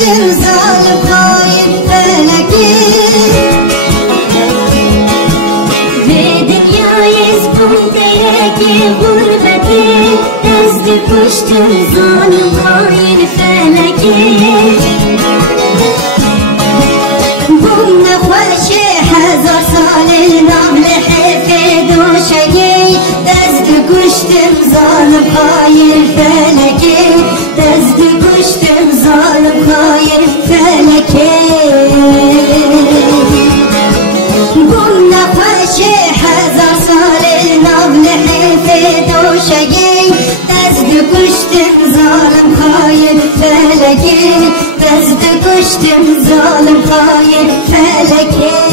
kuştum zalim hain feleki. Ve dünyayız kumdeki gurbeti, dezdi kuştum zalim hain feleki. Bununla خوشی هزار سال نام حفظ و شگی دست کشتم ظالم خاین فلکی دست کشتم ظالم خاین فلکی bununla خوشی هزار سال نام حفظ و شگی دست کشتم ظالم خاین فلکی دست کشتم ظالم خاین فلکی.